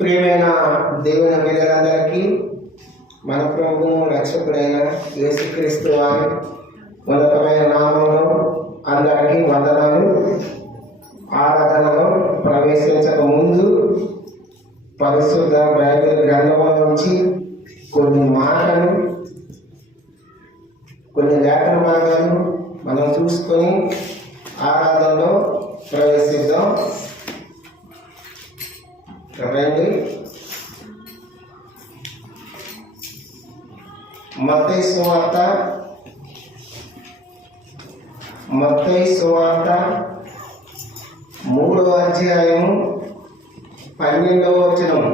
ప్రియమైన దేవుని బిడ్డలందరికీ మన ప్రభువు రక్షకుడైన యేసుక్రీస్తు వారి ఉన్నతమైన నామంలో అందరికీ వందనాలు. ఆరాధనలో ప్రవేశించక ముందు పరిశుద్ధ బైబిల్ గ్రంథంలో నుంచి కొన్ని మాటలు, కొన్ని లేఖన భాగాలు మనం చూసుకొని ఆరాధనలో ప్రవేశిద్దాం. రండి. మత్తయి సువార్త 3వ అధ్యాయము 12వ వచనం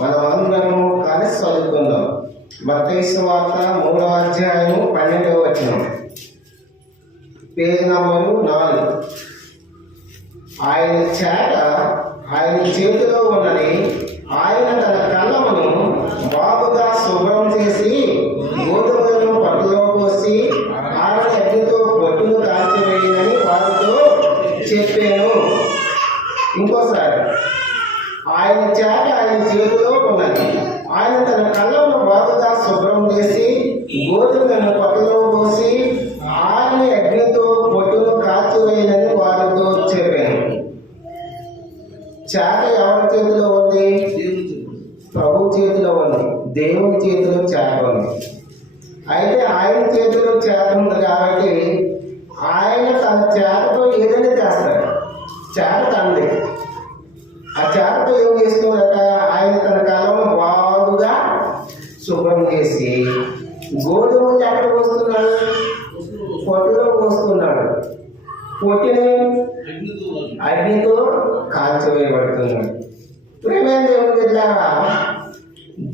మనం అందరము కలిసి చదువుకుందాం. మత్తయి సువార్త 3వ అధ్యాయము 12వ వచనం, పేజీ నంబరు 4. ఆయన చేతిలో ఉన్నది. ఆయన తన కళ్ళమును బాగుగా శుభ్రం చేసి గోధుమలను పట్టులో పోసి ఆరని అగ్నితో పొట్టును కాల్చివేయనని వారితో చెప్పాను. ఇంకోసారి, ఆయన చేతిలో ఉన్నది. ఆయన తన కళ్ళమును బాగుగా శుభ్రం చేసి గోధుమలను పట్టులో పోసి ఆరని అగ్నితో పొట్టును కాల్చివేయనని వారితో చెప్పాను. చాట ఎవరి చేతిలో ఉంది? ప్రభు చేతిలో ఉంది. దేవుని చేతిలో చాట ఉంది. అయితే ఆయన చేతిలో చాట ఉంది కాబట్టి ఆయన తన చాటతో ఏదైనా చేస్తాడు. చాట తండ్రి. ఆ చాటతో ఏం చేస్తున్నాడట? ఆయన తన కాలంలో బాగుగా శుభ్రం చేసి గోధుమలు ఎక్కడ పోస్తున్నాడు? పొట్టులో పోస్తున్నాడు. పొట్టిని అగ్నితో కాల్చివేయబడుతున్నాడు. ప్రేమైన దేవుని బిడ్డలారా,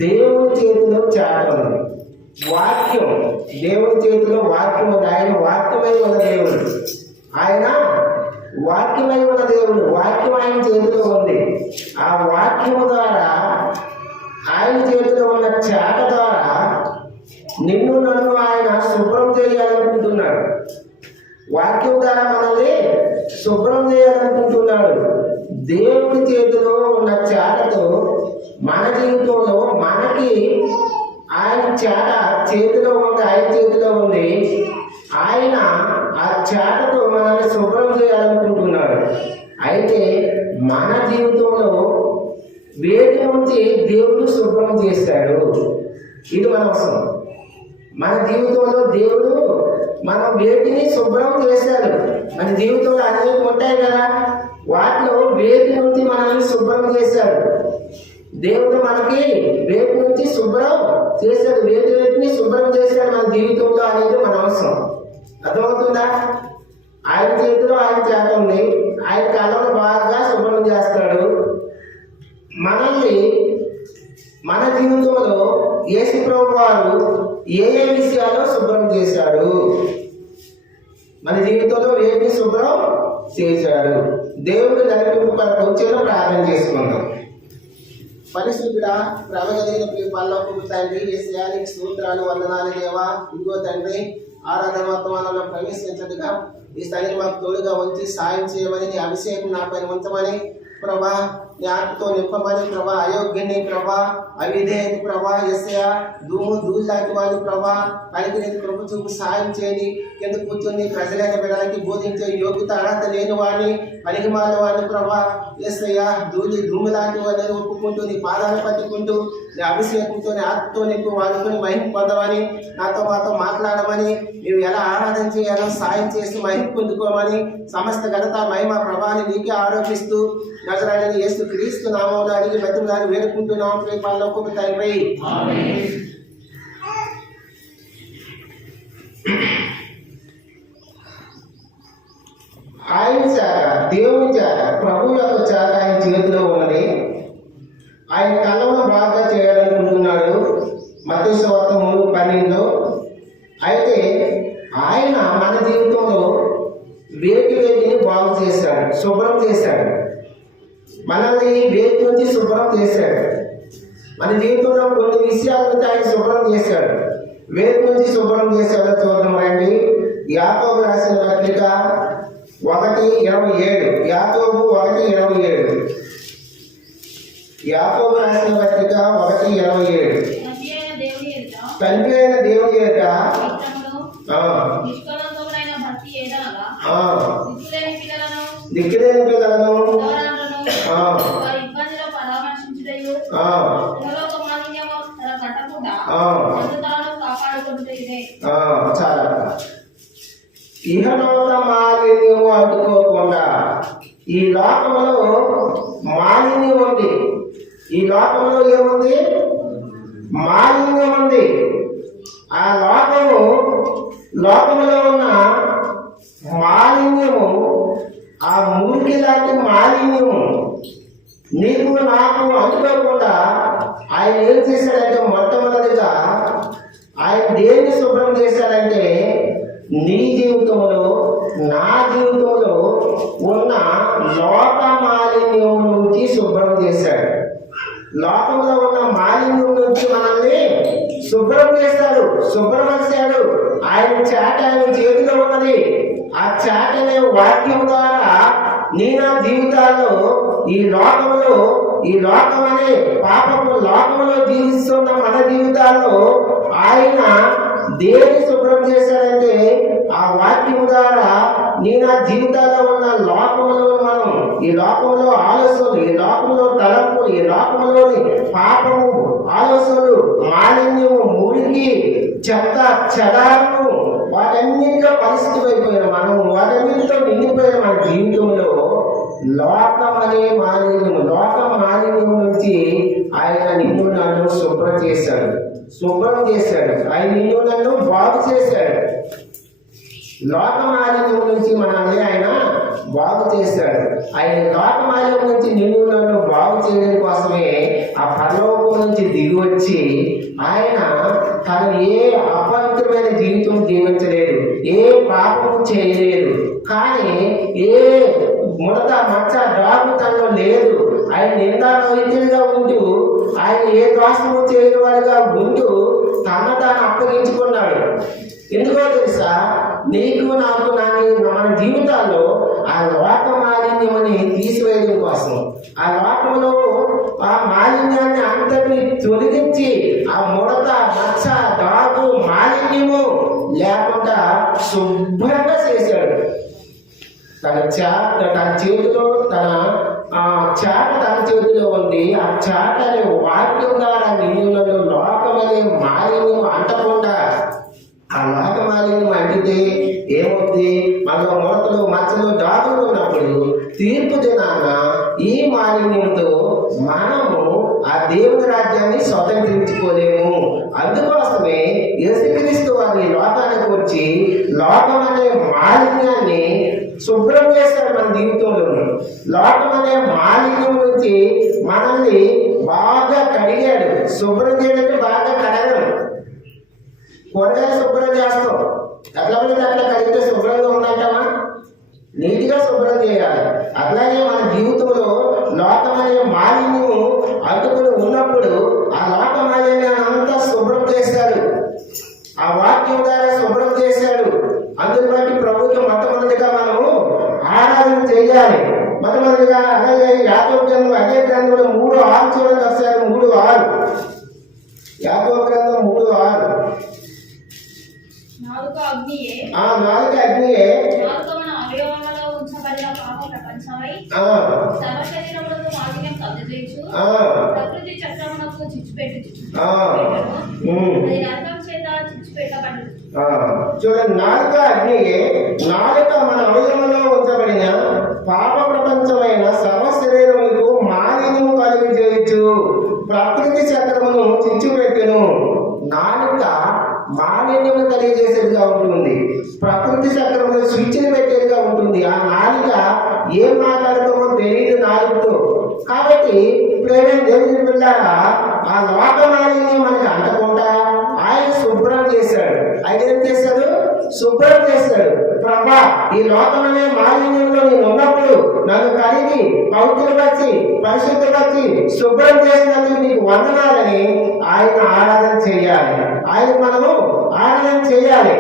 దేవుని చేతిలో చాట ఉంది. వాక్యం, దేవుని చేతిలో వాక్యం ఉంది. ఆయన వాక్యమై ఉన్న దేవుడు. ఆయన వాక్యమై ఉన్న దేవుడు. వాక్యం ఆయన చేతిలో ఉంది. ఆ వాక్యము ద్వారా, ఆయన చేతిలో ఉన్న చాట ద్వారా నిన్ను నన్ను ఆయన శుభ్రం చేయాలనుకుంటున్నాడు. వాక్యం ద్వారా మనల్ని శుభ్రం చేయాలనుకుంటున్నాడు. దేవుడి చేతిలో ఉన్న చాటతో మన జీవితంలో మనకి ఆయన చాట చేతిలో ఉంది. ఆయన చేతిలో ఉంది. ఆయన ఆ చాటతో మనల్ని శుభ్రం చేయాలనుకుంటున్నాడు. అయితే మన జీవితంలో వేటి నుంచి దేవుడు శుభ్రం చేస్తాడు. ఇది మన అవసరం. మన జీవితంలో దేవుడు మనం వేటిని శుభ్రం చేశాడు. మన జీవితంలో అన్నీ ఉంటాయి కదా, వాటిలో వేటి నుంచి మనల్ని శుభ్రం చేశాడు. దేవుడు మనకి వేటి నుంచి శుభ్రం చేశాడు. వేటిని శుభ్రం చేశాడు మన జీవితంలో అనేది మన అవసరం. అర్థమవుతుందా? ఆయన చేతిలో ఆయన చేత ఉంది. ఆయన కళ్ళను బాగా శుభ్రం చేస్తాడు. మనల్ని మన జీవితంలో యేసు ప్రభువు వారు ఏ విషయాల్లో శుభ్రం చేశాడు, మన జీవితంలో ఏమి శుభ్రం చేశాడు. దేవుడు నడిపింపు కొరకు చిన్న ప్రార్థన చేసుకుందాం. పరిశుద్ధుడా, ప్రవగలిగిన పరలోకపు తండ్రి, యేసయ్యా నీకు స్తోత్రాలు, వందనాలు దేవా. ఇదిగో తండ్రి, ఆరాధన వర్తమానంలో ప్రవేశించదుగా ఈ స్థాయిని మాకు తోడుగా ఉంచి సాయం చేయమని, నీ అభిషేకం నా పైన ఉంచమని ప్రభా, నీ ఆత్మతో నింపమని ప్రభా, అయోగ్యని ప్రభా, అవిధేయని ప్రభా, యేసయ్యా ధూళి లాంటి వాడిని ప్రభా, పనికి నేను కృప చూపు సాయం చేయండి. కింద కూర్చొని ప్రజలైన బిడ్డలకి బోధించే యోగ్యత అర్హత లేని వాడిని పనికిమాల వాడిని ప్రభా యేసయ్యా ధూళి లాంటి వాడిని ఒప్పుకుంటూ నీ పాదాలు పట్టుకుంటూ నీ అభిషేకంతో నీ ఆత్మతో నీకు వాడుకొని మహిమ పొందమని మాతో మాట్లాడమని మేము ఎలా ఆరాధన చేయాలో సాయం చేసి మహిమ పొందుకోమని సమస్త ఘనత మహిమ ప్రభాని నీకే ఆరోపిస్తూ నజరేయుడైన యేసు క్రీస్తు నామములో అడిగి బతిమలాడి వేడుకుంటున్నాం పరలోకపు తండ్రి. ఆయన శాఖ దేవుని శాఖ ప్రభు యొక్క శాఖ ఆయన చేతిలో ఉన్నది. ఆయన కళ్ళను బాగా చేయాలనుకుంటున్నాడు మత్తయి సువార్త 3:12. అయితే ఆయన మన జీవితంలో వేటిని బాగు చేశాడు, శుభ్రం చేశాడు. మనల్ని వేటి నుంచి శుభ్రం చేశాడు. మన జీవితంలో కొన్ని విషయాలను ఆయన శుభ్రం చేశాడు. వేటి నుంచి శుభ్రం చేశాడో చూద్దాం రండి. యాకోబు రాసిన పత్రిక 1:27. యాకోబు 1:27. యాకోబు రాసిన పత్రిక 1:27. తండ్రి అయిన దేవుని ఎదుట దిక్కులేని పిల్లలను చాలా ఇహలోక మాలిన్యము అంటుకోకుండా ఈ లోకంలో మాలిన్యం ఉంది. ఈ లోకంలో ఏముంది? మాలిన్యం ఉంది. ఆ లోకములో ఉన్న మాలిన్యము, ఆ మురికి లాంటి మాలిన్యము నీకు నాకు అంటుకోకుండా ఆయన ఏం చేశాడంటే మొట్టమొదటిగా ఆయన దేన్ని శుభ్రం చేశాడంటే నీ జీవితంలో నా జీవితంలో ఉన్న లోక మాలిన్యం నుంచి శుభ్రం చేశాడు. లోకంలో ఉన్న మాలిన్యం నుంచి మనల్ని శుభ్రం చేశాడు, శుభ్రపరిచాడు. ఆయన చాట ఆయన చేతిలో ఉన్నది. ఆ చాట అనే వాక్యం ద్వారా నీ నా జీవితాల్లో ఈ లోకం అనే పాపము లోకంలో జీవిస్తున్న మన జీవితాల్లో ఆయన దేని శుభ్రం చేశాడంటే ఆ వాక్యం ద్వారా నీ నా జీవితాల్లో ఉన్న లోకంలో మనం ఈ లోకంలో ఆలోచనలు, ఈ లోకంలో తలంపులు, ఈ లోకంలోని పాపము ఆలోచనలు, మాలిన్యము, మురికి, చెత్త చెదారము వాటన్నింటిలో పరిస్థితి అయిపోయిన మనము వాటన్నింటితో నిండిపోయిన మన జీవితంలో లోకం అనే మాలిన్యం నుంచి ఆయన నిన్ను నన్ను శుభ్రం చేశాడు. ఆయన నిన్ను నన్ను బాగు చేశాడు. లోక మాలిన్యం నుంచి మనల్ని ఆయన బాగు చేశాడు. ఆయన లోక మాలిన్యం నుంచి నిన్ను నన్ను బాగు చేయడం కోసమే ఆ పరలోకం నుంచి దిగి వచ్చి ఆయన తను ఏ అపవిత్రమైన జీవితం జీవించలేదు, ఏ పాపము చేయలేదు. కానీ ఏ ముడత మచ్చ డాగు తనలో లేదు. ఆయన నిందారహితుడిగా ఉంటూ ఆయన ఏ దోషము చేయని వాడిగా ఉంటూ తాను అప్పగించుకున్నాడు. ఎందుకో తెలుసా? నీకు నాకు మన జీవితాల్లో ఆ లోక మాలిన్యమని తీసివేయడం కోసం, ఆ లోకంలో ఆ మాలిన్యాన్ని అంతటిని తొలగించి ఆ ముడత మచ్చ డాగు మాలిన్యము లేకుండా శుభ్రంగా చేశాడు. తన చేతిలో తన చేతిలో ఉంది. ఆ చాట అనే వాక్యం ద్వారా నిన్నులలో లోకమనే మాలిన్యం అంటకుండా, ఆ లోక మాలిన్యం అంటితే ఏమవుతుంది? మనలో ముడతలు మచ్చలు డాగులు ఉన్నప్పుడు తీర్పు దినాన ఈ మాలిన్యంతో మనము ఆ దేవుని రాజ్యాన్ని స్వతంత్రించుకోలేము. అందుకోసమే యేసుక్రీస్తు వారి లోకానికి వచ్చి లోకం అనే మాలిన్యాన్ని శుభ్రం చేస్తాడు మన జీవితంలో. లోకం అనే మాలిన్యం నుంచి మనల్ని బాగా కడిగాడు. శుభ్రం చేయడానికి బాగా కడగడం. కూరగాయలు శుభ్రం చేస్తాం, ఎట్లా పడితే అట్లా కడిగితే శుభ్రంగా ఉందంటామా? నీట్గా శుభ్రం చేయాలి. అట్లాగే మన జీవితంలో లోకం అనే మాలిన్యం అందుకుని ఉన్నప్పుడు ఆ లోక మాలిన్యాన్ని అంతా శుభ్రం చేశాడు. ఆ వాక్యం ద్వారా శుభ్రం చేశాడు. అందుని బట్టి ప్రభుత్వ మొట్టమొదటిగా మనము ఆరాధన చేయాలి. మొట్టమొదటిగా అలాగే యాకోబు గ్రంథం అదే గ్రంథంలో 3:6 చూడండి ఒకసారి. 3:6 యాకోబు గ్రంథం 3:6. నాలుక అగ్నియే ఆ, సర్వ శరీరములతో మాలిన్యం కలుగజేయు ఆ, ప్రకృతి చక్రమునకు చిచ్చుపెట్టు ఆ, ఉమ్. అది రంధ్రం చేత చిచ్చుపెట్టబడు. చూడండి, నాలుక అగ్నియే. నాలుక మన అవయవంలో ఉంచబడిన పాప ప్రపంచమైన సర్వ శరీరములకు మాలిన్యము కలిగజేయచ్చు, ప్రకృతి చక్రమును చిచ్చుపెట్టును. నాలుక మాలిన్యము కలిగజేసేదిగా ఉంటుంది, ప్రకృతి చక్రములో స్విచ్ని పెట్టేదిగా ఉంటుంది. ఆ నాలుక ఏం మాట్లాడుతామో తెలియదు నాలుగుతో. కాబట్టి ప్రేమ దేవుని పిల్లారా, ఆ లోక మాలిన్యం మనకి అంటకుండా ఆయన శుభ్రం చేశాడు. ఆయన ఏం చేశాడు? శుభ్రం చేశాడు. ప్రభా, ఈ లోకమనే మాలిన్యంలో నేను ఉన్నప్పుడు నన్ను కడిగి పవిత్రపరిచి పరిశుద్ధపరిచి శుభ్రం చేసినందుకు నీకు వందనాలని ఆయన ఆరాధన చేయాలి. ఆయన మనము ఆరాధన చేయాలి.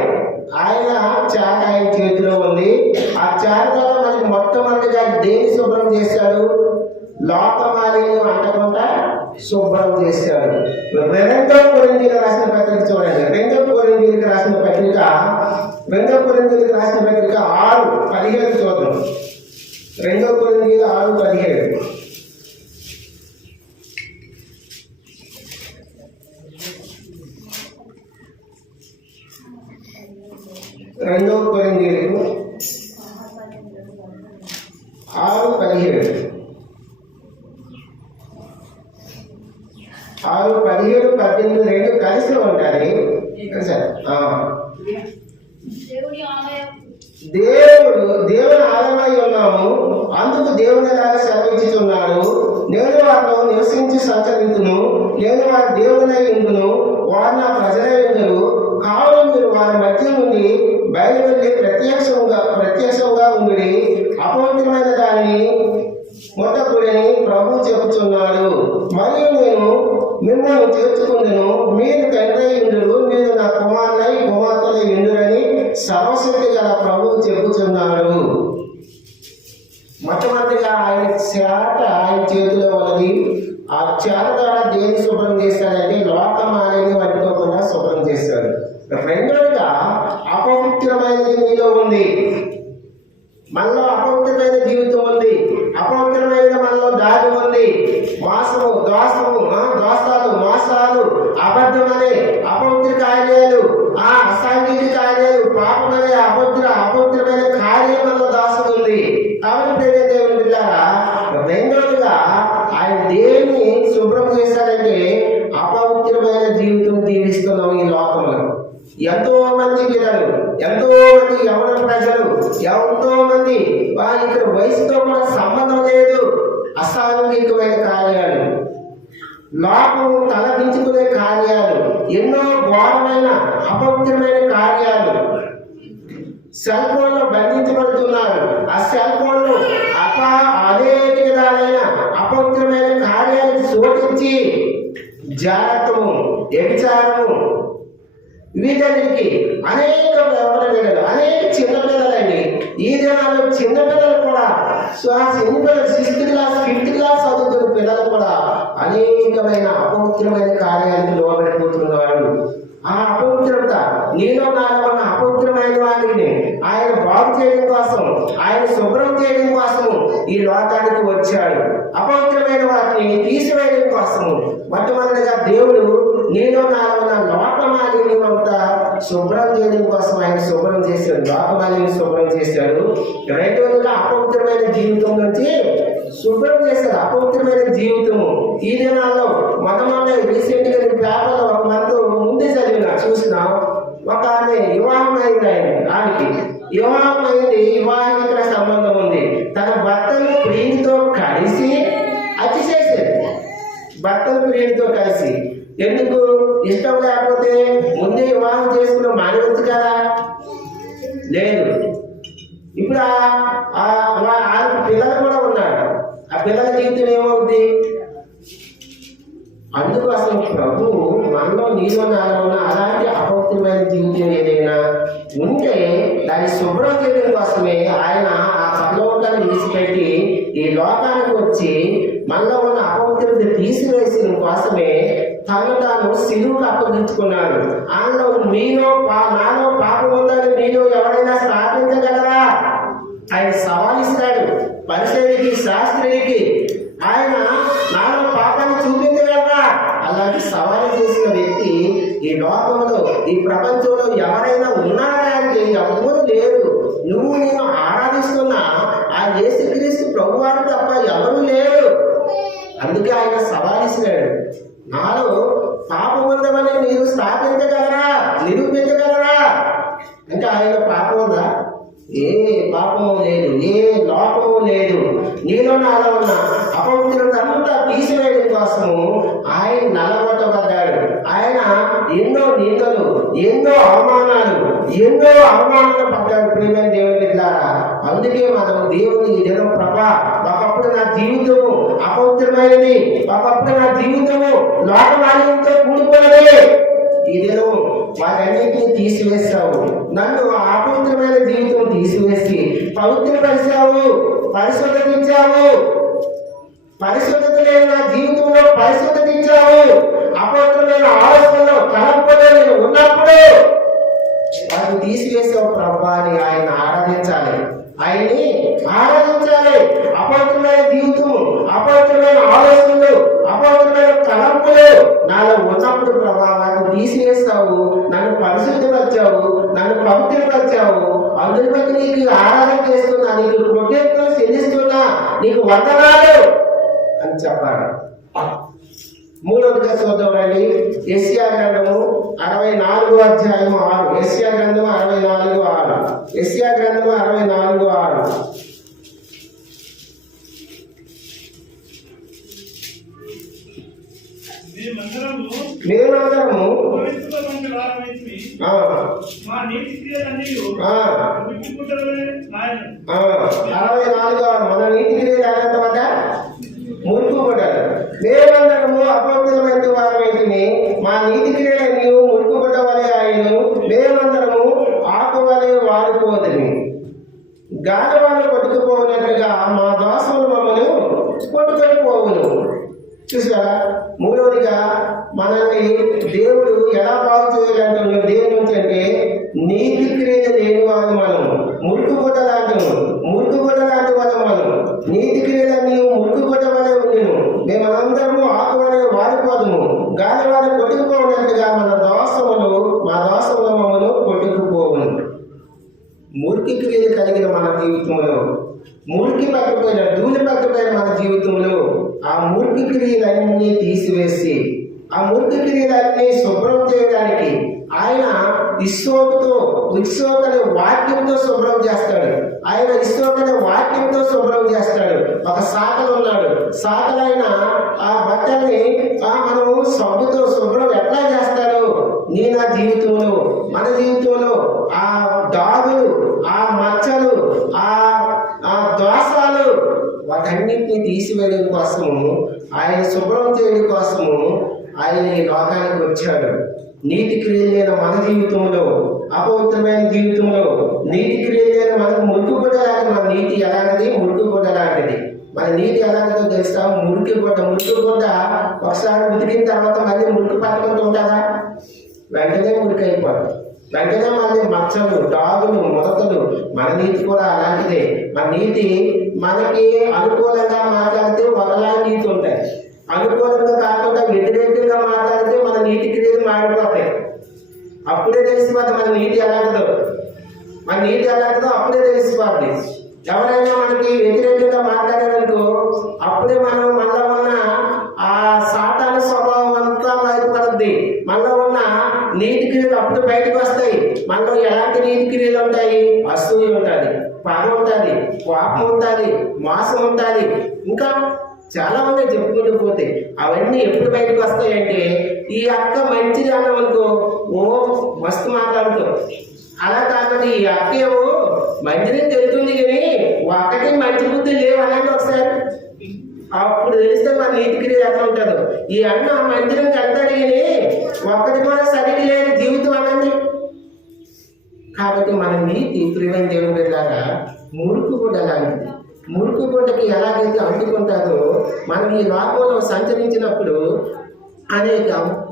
ఆయన చాట ఆయన చేతిలో ఉంది. ఆ చాట ద్వారా మనకి మొట్టమొదటిగా దేని శుభ్రం చేశాడు? లోక మాలిన్యం అంటకుండా శుభ్రం చేశాడు. 2 కొరింథీయులకు రాసిన పత్రిక చూడండి. 2 కొరింథీయులకు రాసిన పత్రిక 6:17 చూద్దాం. 2 కొరింథీయులు 6:17. 2 కొరింథీయులకు 6:17 6:17, 18 రెండు కలిసి ఉంటాయి. సరే, దేవుని ఆలయమై ఉన్నాము, అందుకు దేవుని ఎలాగ సెలవిచ్చుచున్నాడు. నేను వారిలో నివసించి సంచరించును, నేను వారి దేవునై ఉండును, వారు నా ప్రజలై ఉండును. కావున మీరు వారి మధ్య నుండి బయలువెళ్ళి ప్రత్యక్షంగా ఉండి అపవిత్రమైన దానిని ముట్టకూడని ప్రభు చెబుతున్నాడు. మరియు నేను మిమ్మల్ని చేర్చుకుందును, మీరు తండ్రి ఇందురు, మీరు నా కుమార్తెలై ఇందురని సర్వశక్తి గల ప్రభువు చెబుతున్నాడు. మొట్టమొదటిగా ఆయన చేత ఆయన చేతిలో ఉన్నది. ఆ చేత ద్వారా దేని శుభ్రం చేశాడంటే లోక మాలిన్యం పట్టుకోకుండా శుభ్రం చేశాడు. రెండవదిగా అపవిత్రమైనది మీలో ఉంది. మనలో అపవిత్రమైన జీవితం ఉంది, అపవిత్రమైన మనలో దారి ఉంది. మోసాలు, అబద్ధమనే అపవిత్ర కార్యాలు, అసాంఘిక కార్యాలు, పాపమనే అపవిత్రమైన కార్యం మనలో దాసు ఉంది. కాబట్టి దేవుని బిడ్డలారా, రెండోదిగా ఆయన దేన్ని శుభ్రం చేశాడంటే అపవిత్రమైన జీవితం జీవిస్తున్నాం ఈ లోకంలో. ఎంతో మంది పిల్లలు, ఎంతో మంది యవన ప్రజలు, ఎంతో మంది ఇక్కడ వయసుతో కూడా సంబంధం లేదు, అసాంఘికమైన కార్యాలు, లోకము తలదించుకునే కార్యాలు, ఎన్నో ఘోరమైన అపవిత్రమైన కార్యాలు. సెల్ ఫోన్ లో బంధించబడుతున్నారు. ఆ సెల్ ఫోన్ లో అనేక విధాలైన అపవిత్రమైన కార్యాలకు శోధించి జాగ్రత్తము, వ్యభిచారము, వీటన్నిటికీ అనేక పిల్లలు, అనేక చిన్నపిల్లలండి. ఈ దినాల్లో చిన్నపిల్లలు కూడా 6th క్లాస్ 5th క్లాస్ చదువుతున్న పిల్లలు కూడా అనేకమైన అపవిత్రమైన కార్యాలకు లోబడిపోతున్నారు. ఆ అపవిత్రత నీలో నాలో ఉన్న అపవిత్రమైన వాటిని ఆయన బాగు చేయడం కోసం, ఆయన శుభ్రం చేయడం కోసం ఈ లోకానికి వచ్చాడు. అపవిత్రమైన వాటిని తీసివేయడం కోసం మొట్టమొదటిగా దేవుడు నీలో నాలో ఉన్న లోకమాలిన్యం అంతా శుభ్రం చేయడం కోసం ఆయన శుభ్రం చేశాడు, లోకమాలిన్యం శుభ్రం చేశాడు. రెండవదిగా అపవిత్రమైన జీవితం నుంచి శుభ్రం చేశాడు. అపవిత్రమైన జీవితము ఈ దినాల్లో మొన్న రీసెంట్ గా పేపర్లో ఒక మంత్ ముందే చూసిన ఒక ఆమె వివాహం అయింది. ఆమెకి వివాహం అయింది, వివాహిత సంబంధం ఉంది. తన భర్తను ప్రియునితో కలిసి హత్య చేసేది. భర్తను ప్రియునితో కలిసి ఎందుకు? ఇష్టం లేకపోతే ముందే వివాహం చేసుకున్న మానవచ్చు కదా? లేదు. ఇప్పుడు ఆ పిల్లలు కూడా ఉన్నారు. ఆ పిల్లల జీవితం ఏమవుద్ది? అందుకు అసలు ప్రభు మనలో నీలో నాలో ఉన్న అలాంటి అపవిత్రమైన జీవితం ఏదైనా ఉంటే దాన్ని శుభ్రం చేయడం కోసమే ఆయన ఆ పరలోకాన్ని విడిచిపెట్టి ఈ లోకానికి వచ్చి మనలో ఉన్న అపవిత్రత తీసివేసిన కోసమే తను తాను శిలువకు అప్పగించుకున్నాడు. ఆయనలో నాలో పాపం ఉందని మీలో ఎవరైనా స్థాపించగలరా? ఆయన సవాలిస్తాడు. పరిసయ్యుడికి శాస్త్రుడికి ఆయన నాలో పాపాన్ని చూపించగలరా? అలాంటి సవాలు చేసిన వ్యక్తి ఈ లోకంలో, ఈ ప్రపంచంలో ఎవరైనా ఉన్నారా అంటే ఎవరు లేరు. నువ్వు నేను ఆరాధిస్తున్న ఆ యేసుక్రీస్తు ప్రభువారు తప్ప ఎవరు లేరు. అందుకే ఆయన సవాలిస్తున్నాడు, నాలో పాపం ఉందని మీరు స్థాపించగలరా, నిరూపించగలరా అంటే ఆయన పాపం ఉందా? ఏ పాపము లేదు, ఏ లోపము లేదు. నీలో నాలో ఉన్న అపవిత్రతంతా తీసివేయడం కోసము ఆయన నలగొట్టబడ్డాడు. ఆయన ఎన్నో నిందలు, ఎన్నో అవమానాలు పడ్డాడు. ప్రియమైన దేవుని బిడ్డలారా, అందుకే మనం దేవుని ఈ దినం ప్రభా, ఒకప్పుడు నా జీవితము అపవిత్రమైనది, ఒకప్పుడు నా జీవితము లోకమాలిన్యంతో కూడుకున్నది, ఈ దినం వాటన్నిటిని తీసివేస్తావు. నన్ను అపవిత్రమైన జీవితం తీసివేసి పవిత్రపరిచావు, పరిశుద్ధతించావు. పరిశుద్ధత లేని నా జీవితంలో పరిశుద్ధత ఇచ్చావు. అపవిత్రమైన ఆలోచనలో తలంపులో నేను ఉన్నప్పుడు వాటిని తీసివేసావు ప్రభా అని ఆయన ఆరాధించాలి, ఆయన్ని ఆరాధించాలి. అపవిత్రమైన జీవితము, అపవిత్రమైన ఆలోచనలు, అపవిత్రమైన తలంపులు నాలో ఉన్నప్పుడు ప్రభా వాటిని తీసివేస్తావు. నన్ను పరిశుద్ధపరిచావు, నన్ను పవిత్రపరిచావు. అందుని బట్టి నీకు ఆరాధన చేస్తున్నా, నీకు కృతజ్ఞతలు చెల్లిస్తున్నా, నీకు వందనాలు అని చెప్పాలి. మూడవదిగా చూద్దామండి, యెషయా గ్రంథము 64:6. యెషయా గ్రంథము 64:6. యెషయా గ్రంథము 64:6. మేమందరము 64:6 మన నీతి క్రియలు ఆనందమాట మురుకుపడ్డారు. మేమందరము అపవిత్రమైన వారమైతిమి, మా నీతి క్రియలు మురుకుపడ్డవలే ఆయను, మేమందరము ఆకువలే వాడిపోతుంది. గాలి వాళ్ళు కొట్టుకుపోయినట్లుగా మా దోషములు మమ్మల్ని కొట్టుకొని పోవును. చూసారా? మూడవదిగా మనల్ని దేవుడు ఎలా బాగు చేయాలంటే దేని నుంచి అంటే నీతి క్రియలు లేని వాళ్ళు మనం, మురుకుగుడ్డ లాంటి వాళ్ళు మనం. నీతి క్రియలన్నీ మురుకుగుడ్డ వలె ఉండేను, మేమందరము ఆకువలే వాడిపోదుము. గాలి వాళ్ళు కొట్టుకుపోయినట్లుగా మా దోషములు మమ్మల్ని కొట్టుకుపోవును. మురికి క్రియలు కలిగిన మన జీవితంలో, మురికి పట్టుపోయిన ధూళి పట్టుపోయిన మన జీవితంలో ఆ మురికి క్రియలన్నీ తీసివేసి, ఆ మురికి క్రియలన్నీ శుభ్రం చేయడానికి ఆయన ఇస్సోకనే వాక్యంతో శుభ్రం చేస్తాడు. ఆయన ఇస్సోకనే వాక్యంతో శుభ్రం చేస్తాడు. ఒక సాకలు ఉన్నాడు, సాకలైన ఆ బట్టల్ని మనము సబ్బుతో శుభ్రం ఎట్లా చేస్తాడు? నా జీవితంలో, మన జీవితంలో ఆ దాగులు, ఆ మచ్చలు, ఆ దోషాలు వాటన్నిటిని తీసివేయడం కోసము, ఆయన శుభ్రం చేయడం కోసము ఆయన ఈ లోకానికి వచ్చాడు. నీతి క్రియలైన మన జీవితంలో, అపవిత్రమైన జీవితంలో నీతి క్రియలైన మనకు మురుకుగుడ్డ లాంటిది. మన నీతి ఎలాంటిది? మురుకుగుడ్డ లాంటిది. మన నీతి ఎలాంటిదో తెలుసా? మురుకుగుడ్డ ఒకసారి ఉతికిన తర్వాత మళ్ళీ మురికి పట్టుకుంటూ ఉంటుందా? వెంటనే మురికి అయిపోతుంది. వెంటనే మళ్ళీ మచ్చలు, డాగులు, ముడతలు. మన నీతి కూడా అలాంటిదే. మన నీతి మనకి అనుకూలంగా మాట్లాడితే ఒకలా నీతి ఉంటాయి, అనుకూలంగా కాకుండా వ్యతిరేకంగా మాట్లాడితే మన నీతి క్రియలు మారిపోతాయి. అప్పుడే తెలిసిపోతుంది మన నీతి ఎలాంటిదో. అప్పుడే తెలిసిపోతుంది. ఎవరైనా మనకి వ్యతిరేకంగా మాట్లాడారనుకో, అప్పుడే మనం మనలో ఉన్న ఆ సాతాను స్వభావం అంతా బయటపడుద్ది. మనలో ఉన్న నీతి క్రియలు అప్పుడు బయటకు వస్తాయి. మనలో ఎలాంటి నీతి క్రియలు ఉంటాయి? అసూయ ఉంటుంది, పగ ఉంటుంది, కోపం ఉంటుంది, మోసం ఉంటుంది, ఇంకా చాలా మంది చెప్పుకుంటూ పోతే అవన్నీ ఎప్పుడు బయటకు వస్తాయంటే, ఈ అక్క మంచిది అన్నాం అనుకో, ఓ మస్తు మాట్లాడుతూ. అలా కాకుండా ఈ అక్క ఏమో మంచిది తెలుస్తుంది కానీ ఒక్కటి మంచి బుద్ధి లేవు అన్నట్టు ఒకసారి అప్పుడు తెలిస్తే మన నీతి క్రియ ఎట్లా ఉంటుందో. ఈ అన్న మందిరం కడతాడు కానీ ఒక్కటి కూడా సరిగ్గా లేని జీవితం అన్నది. కాబట్టి మన నీతి ప్రియమైన దేవుని బిడ్డలాగా మురుకుగుడ్డ లాంటిది. మురుకుగుడ్డకి ఎలాగైతే అంటుకుంటుందో, మనం ఈ లోకంలో సంచరించినప్పుడు అనేక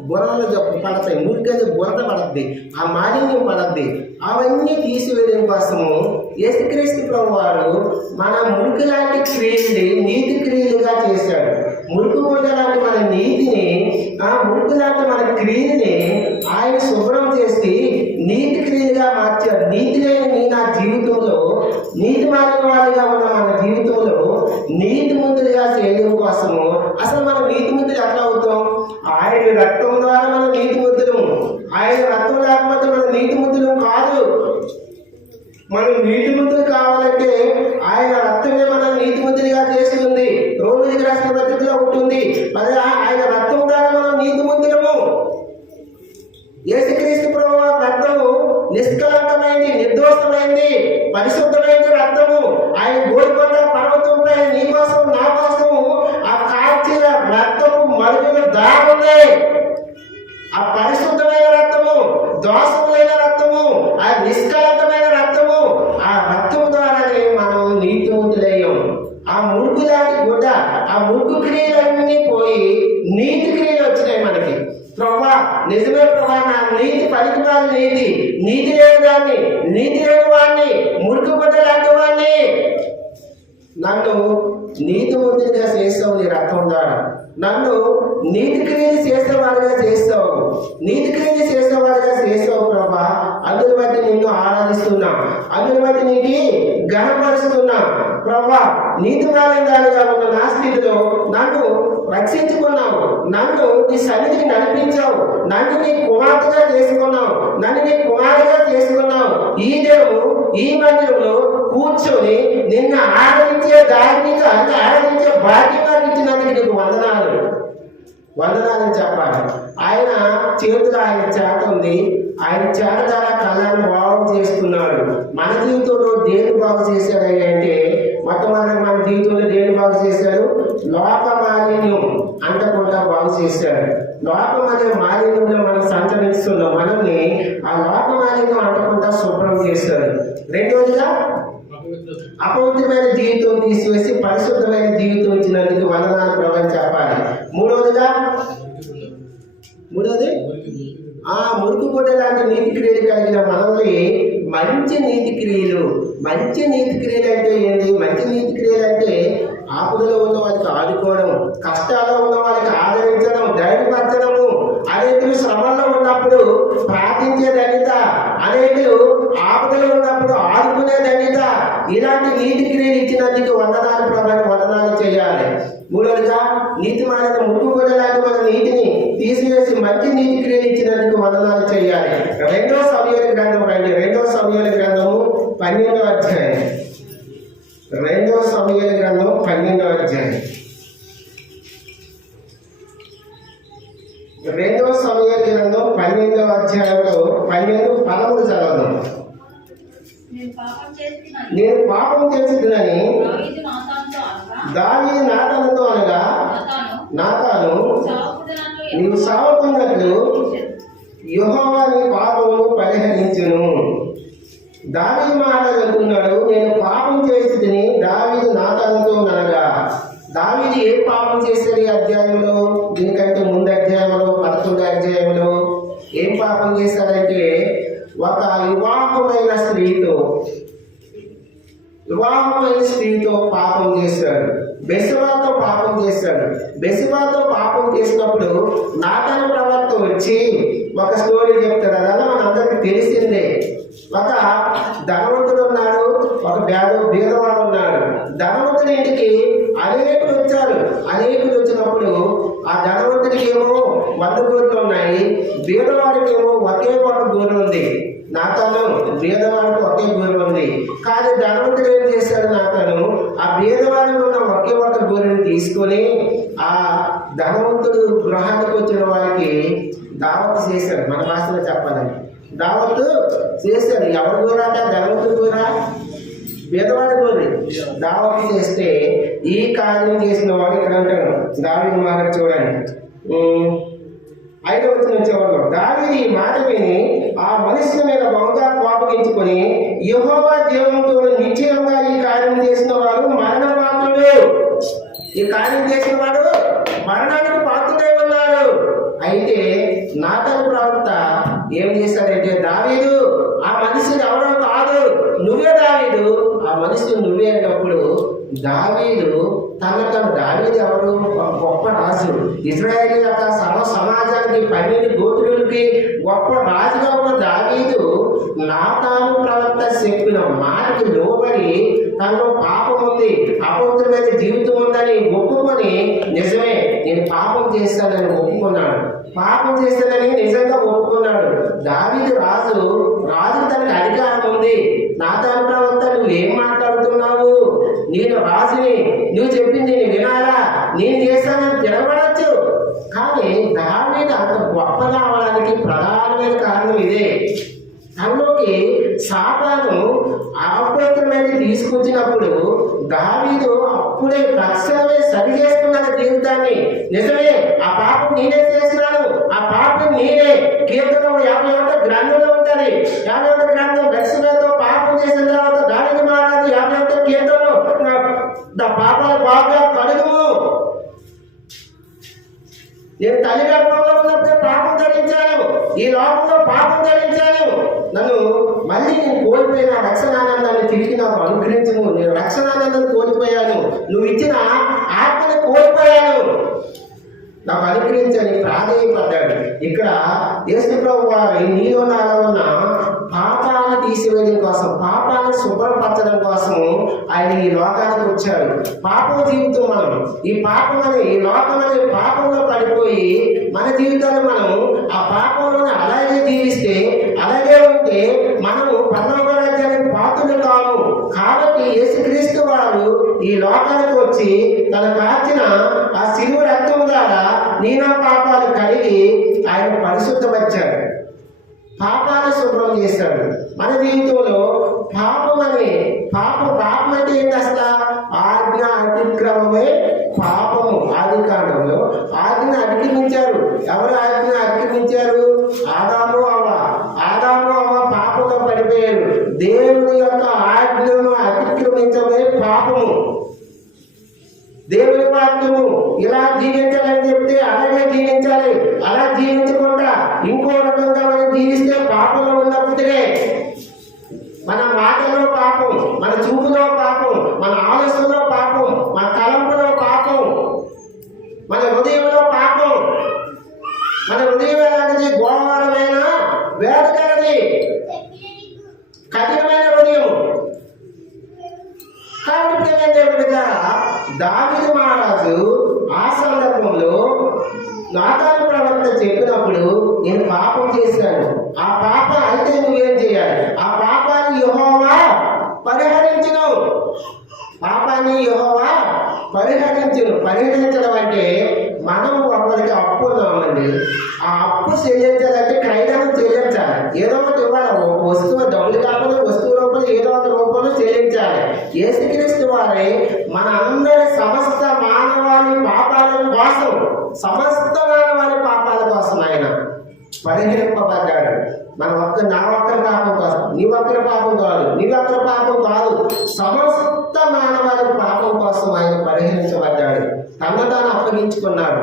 బుర్రలు పడతాయి. మురికి అనేది బురద పడద్ది, ఆ మాలిన్యం పడద్ది. అవన్నీ తీసివేయడం కోసము యేసుక్రీస్తు ప్రభు వారు మన మురికి లాంటి క్రియల్ని నీతి క్రియలుగా చేశాడు. మురికి గుడ్డ లాంటి మన నీతిని, ఆ మురికి లాంటి మన క్రియల్ని ఆయన శుభ్రం చేసి నీతి క్రియలుగా మార్చాడు. నీతి లేని నా జీవితంలో, నీతి మారిన వారిగా ఉన్న మన జీవితంలో నీతి ముందుగా చేయడం కోసము అసలు మనం నీతి ముందులు ఎట్లా అవుతాం? ఆయన రక్తం ద్వారా మనం నీతి ముద్దులము. ఆయన రక్తం లేకపోతే మనం నీతి ముద్దులు కాదు. మనం నీతి ముద్దులు కావాలంటే ఆయన రక్తమే మనం నీతి ముద్దులుగా చేస్తుంది. రోమిలికి రాసిన పత్రికలో ఉంటుంది. మరి ఆయన రక్తం ద్వారా మనం నీతి ముద్దులము. యేసుక్రీస్తు ప్రభువు రక్తము నిష్కలంకమైంది, నిర్దోషమైంది, పరిశుద్ధమైంది రక్తము. ఆయన గోడికొండ పర్వతంపై నీ కోసం నా కోసం ఆ కాల్చిన రక్తము మరుగులు దాగుంది. ఆ పరిశుద్ధమైన రక్తము, దోషములైన రక్తము, ఆ నిష్కలంకమైన రక్తము, ఆ రక్తము ద్వారానే మనం నీతిమంతులయ్యాం. ఆ మురుగు లాంటి గుడ్డ, ఆ మురుగు క్రియలన్నీ పోయి నీతి క్రియలు వచ్చినాయి మనకి. ప్రభా నిజమే ప్రభా, నా నీతి పనికిమాల నీతి, నీతి లేని దాన్ని, నీతి లేని వాడిని, మురుగు గుడ్డ లాంటి వాడిని నన్ను నీతిమంతుడిగా చేస్తావు నీ రక్తం ద్వారా. నన్ను నీతి క్రియలు చేసేవాడిగా చేస్తావు, నీతి క్రియలు చేసేవాడిగా చేస్తావు ప్రభా. అందుని బట్టి నిన్ను ఆరాధిస్తున్నా, అందుని బట్టి నీకు ఘనపరుస్తున్నా ప్రభా. నీతి మాలిన దానిగా ఉన్న నా స్థితిలో నన్ను రక్షించుకున్నావు, నన్ను నీ సన్నిధిని నడిపించావు, నన్ను నీ కుమార్తెగా చేసుకున్నావు, నన్ను నీ కుమారుగా చేసుకున్నావు. ఈ దేవుడు ఈ మందిరంలో కూర్చొని నిన్ను ఆరాధించే దానికి, అంటే ఆరాధించే భాగ్యంగా ఇచ్చినందుకు నీకు వందనాలు, వందనాలని చెప్పాలి. ఆయన చేతులు ఆయన చేత ఉంది. ఆయన చేత ద్వారా కళ్ళను బాగు చేస్తున్నాడు. మన జీవితంలో దేని బాగు చేశాడు అంటే మొట్టమొదటి మన జీవితంలో దేని బాగు చేశాడు? లోక మాలిన్యం అంటకుండా బాగు చేశాడు. లోకం అనే మాలిన్యంలో మనం సంచరిస్తున్నాం. మనల్ని ఆ లోక మాలిన్యం అంటకుండా శుభ్రం చేశాడు. రెండోదిగా అపవిత్రమైన జీవితం తీసివేసి పరిశుద్ధమైన జీవితం ఇచ్చినందుకు వందనాలు ప్రభు చెప్పాలి. మూడోది ఆ మురుకు గుడ్డ లాంటి నీతి క్రియలు కలిగిన మనల్ని మంచి నీతి క్రియలు, మంచి నీతి క్రియలు అంటే ఏంటి? మంచి నీతి క్రియలు అంటే ఆపదలో ఉన్న వాళ్ళకి ఆదుకోవడం, కష్టాల్లో ఉన్న వాళ్ళకి ఆదరించడం, ధైర్యపరచడము, అనేకులు శ్రమల్లో ఉన్నప్పుడు ప్రార్థించే ధన్యత, అనేకులు ఆపదలో ఉన్నప్పుడు ఆదుకునే ధన్యత, ఇలాంటి నీతి క్రియలు ఇచ్చినందుకు వందనాలు ప్రభావం, వందనాలు చేయాలి. మూడోదిగా నీతి మాలిన మురుకు గుడ్డ లాంటి మన నీతిని తీసివేసి మంచి నీతి క్రియలు ఇచ్చినందుకు వందనాలు చేయాలి. రెండో సమూయేలు గ్రంథం రండి, రెండో సమూయేలు గ్రంథము 12వ అధ్యాయం, రెండో సమూయేలు గ్రంథం 12వ అధ్యాయం, రెండో సమూయేలు గ్రంథం 12వ అధ్యాయంలో 12-13 చదవడం. నేను పాపం చేసినని దావీదు నాతానుతో అనగా, నాతాను నీవు సావకున్నట్లు యెహోవా నీ పాపమును పరిహరించును. దావీదు మాట్లాడుతున్నాడు, నేను పాపం చేసిని దావీదు నాతానుతో అనగా. దావీదు ఏ పాపం చేశాడు ఈ అధ్యాయంలో? దీనికంటే ముందు అధ్యాయంలో 11వ అధ్యాయంలో ఏం పాపం చేశాడంటే, ఒక వివాహమైన స్త్రీతో పాపం చేశాడు. బెసబాతో పాపం చేశాడు. బెసబాతో పాపం చేసినప్పుడు నాతాను ప్రవక్త వచ్చి ఒక స్టోరీ చెప్తాడు. అదన్నా మనందరికి తెలిసిందే. ఒక ధనవంతుడు ఉన్నాడు, ఒక బీదవాడు ఉన్నాడు. ధనవంతుడి ఇంటికి అనేకులు వచ్చారు. అనేకులు వచ్చినప్పుడు ఆ ధనవంతుడికి ఏమో 100 గొర్రెలు ఉన్నాయి, బీదవాడికి ఏమో ఒకే ఒక గొర్రె ఉంది. నాతాను బీదవాడికి ఒకే గొర్రె ఉంది. కానీ ధనవంతుడు ఏం చేశాడు? నాతాను ఆ బీదవాడికి ఉన్న ఒకే ఒక గొర్రెని తీసుకొని ఆ ధనవంతుడు గృహానికి వచ్చిన వారికి దావత్ చేశాడు. మన భాషలో చెప్పాలని దావత్ చేశాడు. ఎవరు గోరాట? ధనవంతుడు గోరా, బీదవాడి గోరి. దావత్ చేస్తే ఈ కార్యం చేసిన వాడు ఇక్కడ అంటాడు. దావీదు మాట చూడండి, 5వ వచనం చివరిలో, దావీదు ఈ మాట విని ఆ మనుషుల మీద బహుగా కోపగించుకొని, యెహోవా జీవంతో నిశ్చయంగా ఈ కార్యం చేసిన వాడు మరణ పాత్రుడు, ఈ కార్యం చేసిన వాడు మరణానికి పాత్రుడై ఉన్నాడు. అయితే నాతాను ప్రవక్త ఏం చేశాడంటే, దావీదు ఆ మనిషిని ఎవరో కాదు, నువ్వే దావీదు. దావీదు ఆ మనిషి నువ్వే అన్నప్పుడు దావీదు దావీదు ఎవరు? గొప్ప రాజు, ఇజ్రాయేల్ యొక్క సర్వ సమాజానికి 12 గోత్రులకి గొప్ప రాజుగా ఉన్న దావీదు నాతాను ప్రవక్త చెప్పిన మాటకి లోబడి తనలో పాపం ఉంది, అపవిత్రమైన జీవితం ఉందని ఒప్పుకొని నిజమే నేను పాపం చేస్తానని ఒప్పుకున్నాడు. పాపం చేస్తానని నిజంగా ఒప్పుకున్నాడు. దావీదు రాజు తనకి అధికారం ఉంది. నాతాను ప్రవక్త నువ్వేం మాట్లాడుతున్నావు? నేను రాజుని, నువ్వు చెప్పింది నేను వినాలా? నేను చేస్తానని తినబడచ్చు. కానీ దావీదు అంత గొప్పగా అవడానికి ప్రధానమైన కారణం ఇదే. తనలోకి సాతాను అపవిత్రమైనది తీసుకొచ్చినప్పుడు దావీదు అప్పుడే తక్షణమే సరి చేసుకున్నాడు జీవితాన్ని. నిజమే, ఆ పాపం నేనే చేస్తున్నాను, ఆ పాపం నేనే. కీర్తన 51 గ్రంథంలో ఉంటుంది. 51 గ్రంథం దక్షిణతో పాపం చేసిన తర్వాత దావీదు మహారాజు 51 కీర్తనలో పాపాలు బాగా కడుగుము, నేను తల్లి గర్భంలో ఉన్నప్పుడు పాపం ధరించాను, ఈ లోకంలో పాపం ధరించాను, నన్ను మళ్ళీ నేను కోల్పోయిన రక్షణానందాన్ని తిరిగి నాకు అనుగ్రహించము. నేను రక్షణానందాన్ని కోల్పోయాను, నువ్వు ఇచ్చిన ఆత్మని కోల్పోయాను, నాకు అనుగ్రహించని ప్రాధేయపడ్డాడు. ఇక్కడ యేసుప్రభు వారి నీలో నాలో ఉన్న పాపాలను తీసివేయడం కోసం, పాపాలను శుభ్రపరచడం కోసం ఆయన ఈ లోకానికి వచ్చాడు. పాపం జీవితం మనం ఈ లోకం అనే పాపంలో పడిపోయి మన జీవితాన్ని మనం ఆ పాపంలోనే అలాగే జీవిస్తే, అలాగే ఉంటే మనము పరలోక రాజ్యానికి పాత్రులు కాము. కాబట్టి యేసుక్రీస్తు వారు ఈ లోకానికి వచ్చి తన కాచిన ఆ శిలువ రక్తం ద్వారా నీనా పాపాలు కడిగి ఆయన పరిశుద్ధపరిచాడు, పాపాలు శుభ్రం చేశాడు. మన జీవితంలో పాపం అంటే ఏంటి? అసలు ఆజ్ఞ అతిక్రమమే పాపము. ఆది కాండంలో ఆజ్ఞ అతిక్రమించారు. ఎవరు ఆజ్ఞ అతిక్రమించారు? ఆదాము అవ్వ పాపంలో పడిపోయారు. దేవుని యొక్క ఆజ్ఞను అతిక్రమించమే పాపము. దేవుని వాక్యము ఇలా జీవించాలని చెప్తే అలాగే జీవించాలి. అలా జీవించకుండా ఇంకో రకంగా మనం జీవిస్తే పాపంలో ఉన్నప్పుడే మన మాటలో పాపం, మన చూపులో పాపం, మన ఆలోచనలో పాపం, మన తలంపులో పాపం, మన హృదయంలో పాపం. మన హృదయం ఎలాంటిది? ఘోరమైన వేదకరది, కఠినమైన హృదయం. కాబట్టి దేవుడిగా దావీదు మహారాజు ఆ సందర్భంలో నాతాను ప్రవక్త చెప్పినప్పుడు నేను పాపం చేశాను, ఆ పాపం అయితే నువ్వేం చేయాలి? ఆ పాపాన్ని యెహోవా పరిహరించును. పాపాన్ని యెహోవా పరిహరించడం అంటే మనం ఒకరికి అప్పు ఉన్నామండి. ఆ అప్పు చెల్లించాలంటే క్రైదనం చెల్లించాలి. ఏదో ఒకటి ఇవ్వాలి. వస్తువు డబ్బులు కాకపోతే వస్తువు రూపంలో ఏదో ఒక రూపంలో చెల్లించాలి. యేసుక్రీస్తు వారే మన అందరి సమస్త మానవాళి పాపాల కోసం ఆయన పరిహరింపబడ్డాడు. నా ఒక్కరి పాపం కోసం, నీ ఒక్కరి పాపం కాదు, సమస్త మానవాళి పాపం కోసం ఆయన పరిహరించబడ్డాడు. తన తాను అప్పగించుకున్నాడు.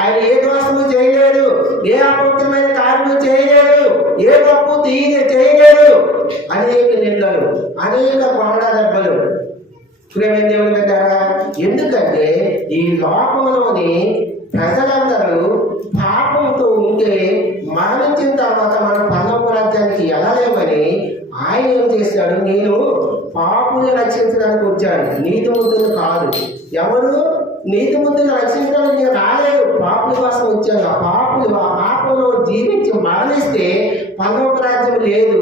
ఆయన ఏ దోషము చేయలేదు, ఏ అపవిత్రమైన కార్యము చేయలేదు, ఏ తప్పు చేయలేదు. అనేక నిందలు, అనేక కొండ దెబ్బలు. ప్రియమైన దేవుని బిడ్డలారా, ఎందుకంటే ఈ లోకంలోని ప్రజలందరూ పాపంతో ఉంటే మరణించిన తర్వాత మన పరలోక రాజ్యానికి వెళ్ళలేమని ఆయన ఏం చేశాడు? నేను పాపుని రక్షించడానికి వచ్చాను, నీతిమంతులు కాదు. ఎవరు? నీతిమంతులు రక్షించడానికి నేను రాలేదు, పాపుల కోసం వచ్చాను. ఆ పాపంలో జీవించి మరణిస్తే పరలోక రాజ్యం లేదు,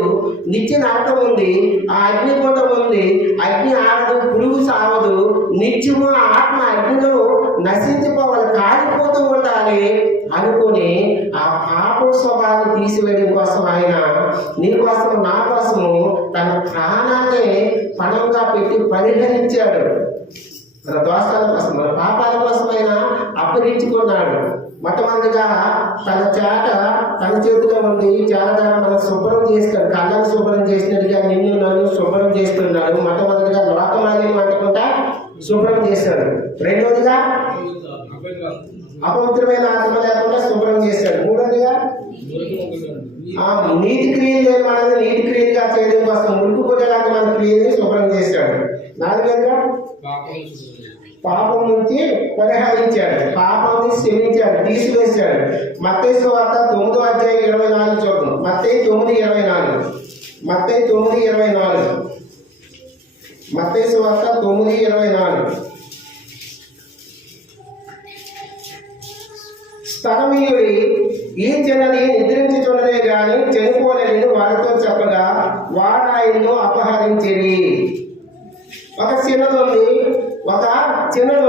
నిత్య నరకం ఉంది, ఆ అగ్నిగుండం ఉంది, అగ్ని ఆడదు, పురుగు సావదు, నిత్యము ఆత్మ అగ్నిలో నశించిపోవాలి, కాలిపోతూ ఉండాలి అనుకుని ఆ పాప స్వభావాన్ని తీసివేయడం కోసం ఆయన నీ కోసం నా కోసము తన ప్రాణాన్ని పణంగా పెట్టి పరిహరించాడు. మన దోషాల కోసం, మన పాపాల కోసం ఆయన అప్పగించుకున్నాడు. మొట్టమొదటిగా తన చేతిలో ఉంది చాలా మనం శుభ్రం చేస్తాడు. కళ్ళను శుభ్రం చేసినట్టుగా నిన్ను నన్ను శుభ్రం చేస్తున్నాడు. మొట్టమొదటిగా లోకమాలిని అంటకుండా శుభ్రం చేశాడు. రెండోదిగా అపవిత్రమైన ఆత్మ లేకుండా శుభ్రం చేశాడు. మూడోదిగా నీతి క్రియలు లేని మనల్ని నీతి క్రియలుగా చేయడం కోసం మురుకు కొట్టేలాంటి మన క్రియల్ని శుభ్రం చేశాడు. నాలుగోదిగా పాపం నుంచి పరిహరించాడు, పాపాన్ని క్షమించాడు, తీసివేశాడు. మత్తయి సువార్త 9:24 చూద్దాం. మత్తయి 9:24. మత్తయి 9:24. మత్తయి సువార్త 9:24. స్థలమీయుడి ఈ చిన్నది నిద్రించుచున్నదే గాని చనిపోలేదని వారితో చెప్పగా వారు ఆయన్ను అపహరించిరి. ఒక చిన్నది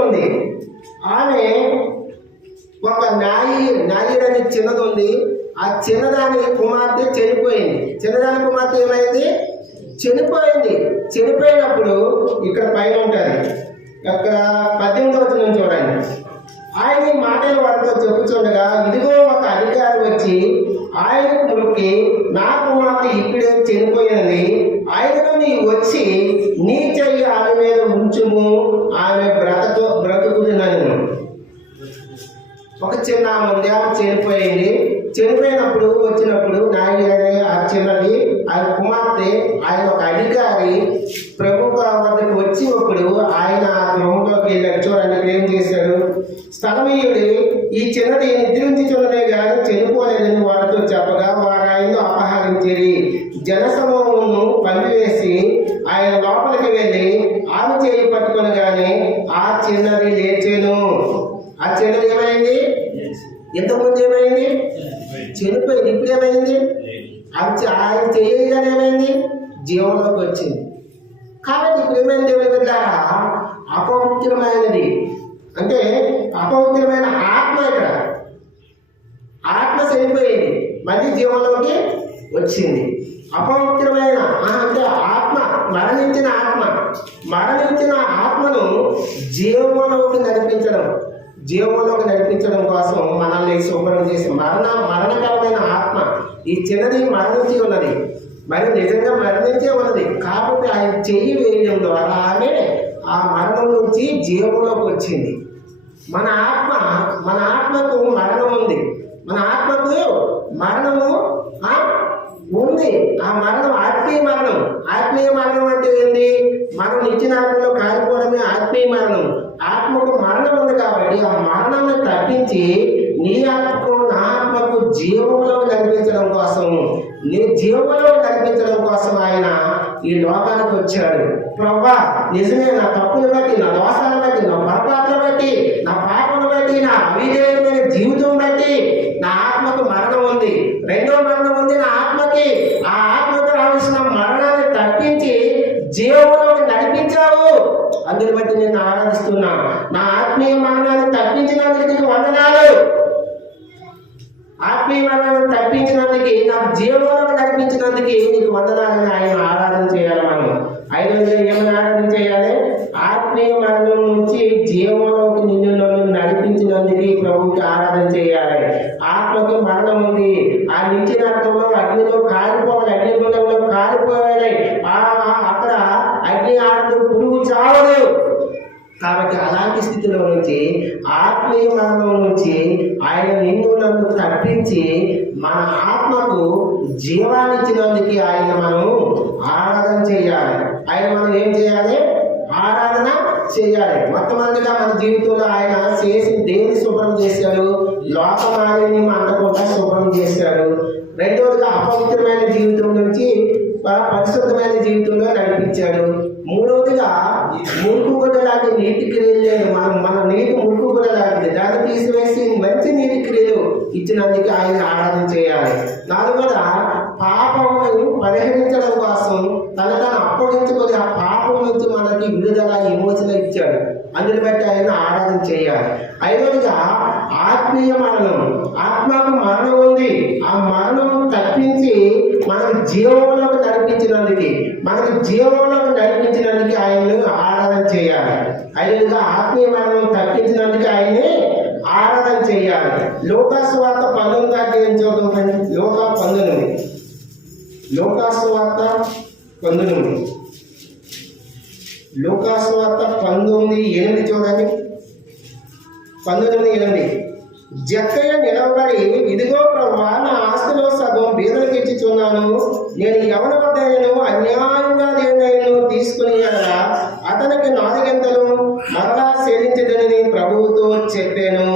ఉంది. ఆమె ఒక నాయుడని చిన్నది ఉంది. ఆ చిన్నదాని కుమార్తె చనిపోయింది. చిన్నదాని కుమార్తె ఏమైంది? చనిపోయింది. చనిపోయినప్పుడు ఇక్కడ పైన ఉంటుంది, అక్కడ 18వ వచనం చూడండి. ఆయన ఈ మాటలు వారితో చెప్పుచుండగా ఇదిగో ఒక అధికారి వచ్చి ఆయనకు మొక్కి, నా కుమార్తె ఇప్పుడే చనిపోయినది, ఆయనను నీ వచ్చి నీ చెయ్యి ఆమె మీద ఉంచుము, ఆమె బ్రతుకుతున్నది. ఒక చిన్న ఉంది, ఆమె చనిపోయింది. చనిపోయినప్పుడు వచ్చినప్పుడు నాయన ఆ చిన్నది ఆ కుమార్తె ఆయన ఒక అధికారి ప్రభు వద్దకు వచ్చినప్పుడు ఆయన ఆ గృహంలోకి వెళ్ళాడు. చూడండి ఏం చేశాడు. స్థలమీయుడు ఈ చిన్నది నిద్రించుచున్నదే కానీ చనిపోలేదని వారితో చెప్పగా వారు ఆయన్ను అపహరించిరి. జనసమూహమును పంపివేసి ఆయన లోపలికి వెళ్ళి ఆమె చేయి పట్టుకొనగానే ఆ చిన్నది లేచెను. ఆ చిన్నది ఏమైంది? ఇంతకుముందు ఏమైంది? చనిపోయింది. ఇప్పుడు ఏమైంది? ఆయన చేయగానే ఏమైంది? జీవంలోకి వచ్చింది. కాబట్టి ఇప్పుడు ఏమైంది? ఏమైనా అపవిత్రమైనది అంటే అపవిత్రమైన ఆత్మ, ఇక్కడ ఆత్మ చనిపోయింది, మళ్ళీ జీవంలోకి వచ్చింది. అపవిత్రమైన అంటే ఆత్మ, మరణించిన ఆత్మను జీవంలోకి నడిపించడం కోసం మనల్ని శుభ్రం చేసి మరణకరమైన ఆత్మ ఈ చిన్నది మరణించి ఉన్నది, మరి నిజంగా మరణించే ఉన్నది. కాబట్టి ఆయన చెయ్యి వేయడం ద్వారా ఆమె ఆ మరణం నుంచి జీవంలోకి వచ్చింది. మన ఆత్మకు మరణం ఉంది. మన ఆత్మకు మరణము ఉంది. ఆ మరణం ఆత్మీయ మరణం. ఆత్మీయ మరణం అంటే ఏంటి? మనం నిత్య నరకంలో కాలిపోవడమే ఆత్మీయ మరణం. ఆత్మకు మరణం ఉంది కాబట్టి ఆ మరణాన్ని తప్పించి నీ ఆత్మకు నా ఆత్మకు జీవంలో నడిపించడం కోసం ఆయన ఈ లోకానికి వచ్చాడు. ప్రభువా, నిజమే, నా తప్పులు బట్టి, నా దోషాలను బట్టి, నా పొరపాట్లను బట్టి, నా పాపను బట్టి, నా అవిధేయమైన జీవితం బట్టి నా ఆత్మకు మరణం ఉంది. రెండో మరణం ఉంది నా ఆత్మకి. ఆ ఆత్మకు రావాల్సిన మరణాన్ని తప్పించి జీవంలోకి నడిపించావు. అందుని బట్టి నేను ఆరాధిస్తున్నా. నా ఆత్మీయ మరణాన్ని తప్పించినందుకు నీకు వందనాలు. ఆత్మీయ మరణాన్ని తప్పించినందుకు, నాకు జీవంలోకి నడిపించినందుకు నీకు వందనాలని ఆయన ఆరాధన చేయాలి. మనం ఏమైనా ఆరాధన చేయాలి? ఆత్మీయ మరణం నుంచి జీవంలోకి నిన్ను నడిపించినందుకు ప్రభువుకి ఆరాధన చేయాలి. ఆత్మకి మరణం ఉంది. ఆ నిత్య నరకంలో అగ్నిలో కాలిపోవాలి, అగ్నిగుండంలో కాలిపోవాలి. అక్కడ అగ్ని ఆడదు, పురుగు చావదు. కాబట్టి అలాంటి స్థితిలో నుంచి, ఆత్మీయ మరణం నుంచి ఆయన నన్ను తప్పించి మన ఆత్మకు జీవాన్నిచ్చినందుకు ఆయన మనం ఆరాధన చేయాలి. ఆయన మనం ఏం చేయాలి? ఆరాధన చేయాలి. మొట్టమొదటిగా మన జీవితంలో ఆయన చేసి దేవుని శుభ్రం చేశాడు, లోకమాలిన్యం అంటకుండా శుభ్రం చేశాడు. రెండవదిగా అపవిత్రమైన జీవితం నుంచి పరిశుద్ధమైన జీవితంలో నడిపించాడు. మూడవదిగా మురుకు గుడ్డ లాంటి నీతి క్రియలు లేదు. మన నీతి మురుకు గుడ్డ లాంటిది, దాన్ని తీసివేసి మంచి నీతి క్రియలు ఇచ్చినందుకు ఆయన ఆరాధన చేయాలి. నాలుగవదిగా పాపమును పరిహరించడం కోసం తను అప్పగించుకొని ఆ పాపం నుంచి మనకి విడుదల, విమోచన ఇచ్చాడు. అందుని బట్టి ఆయన ఆరాధన చేయాలి. ఐదవదిగా ఆత్మీయ మరణం. ఆత్మకు మరణం ఉంది. ఆ మరణం తప్పించి మనకు జీవంలోకి నడిపించినందుకు ఆయన్ని ఆరాధన చేయాలి. ఐదవదిగా ఆత్మీయ మరణం తప్పించినందుకు ఆయన్ని ఆరాధన చేయాలి. లూకాసు సువార్త 19 అధ్యాయం చదువుకోండి. లూకాసు సువార్త 19. లూకాసు వార్త 19:8 చూడండి. 19:8. జక్కయ్య నిలవబడి, ఇదిగో ప్రభువా, నా ఆస్తిలో సగం బీదలకు ఇచ్చుచున్నాను. నేను ఎవరి వద్దైనను అన్యాయంగా దేన్నైనా తీసుకుని ఎడలా అతనికి 4 గంటలు మరలా చెల్లించదనని ప్రభువుతో చెప్పాను.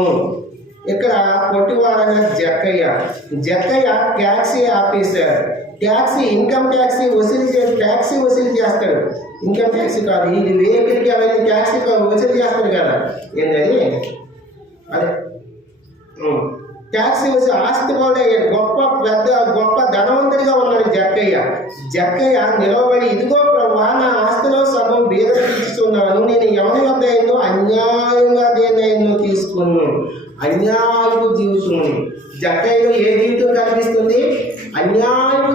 ఇక్కడ పొట్టివాడైన జక్కయ్య ట్యాక్సీ ఆఫీసర్. ఇన్కమ్ ట్యాక్సీ వసూలు చేస్తాడు. ఇన్కమ్ ట్యాక్సీ కాదు, ఇది వెహికల్కి అవన్నీ ట్యాక్సీ వసూలు చేస్తాడు కదా. ఏంటది? అదే ట్యాక్సీ వచ్చి ఆస్తి కూడా గొప్ప ధనవంతుడిగా ఉన్నాడు జక్కయ్య నిలవబడి, ఇదిగో ప్రభువా, నా ఆస్తిలో సగం బీదలకు ఇస్తున్నాను. నేను ఎవరి వద్ద అయిందో అన్యాయంగా దేన్నైనా తీసుకున్నాను. అన్యాయపు జీవితం. జక్కయ్యలో ఏ జీవితం కనిపిస్తుంది? అన్యాయపు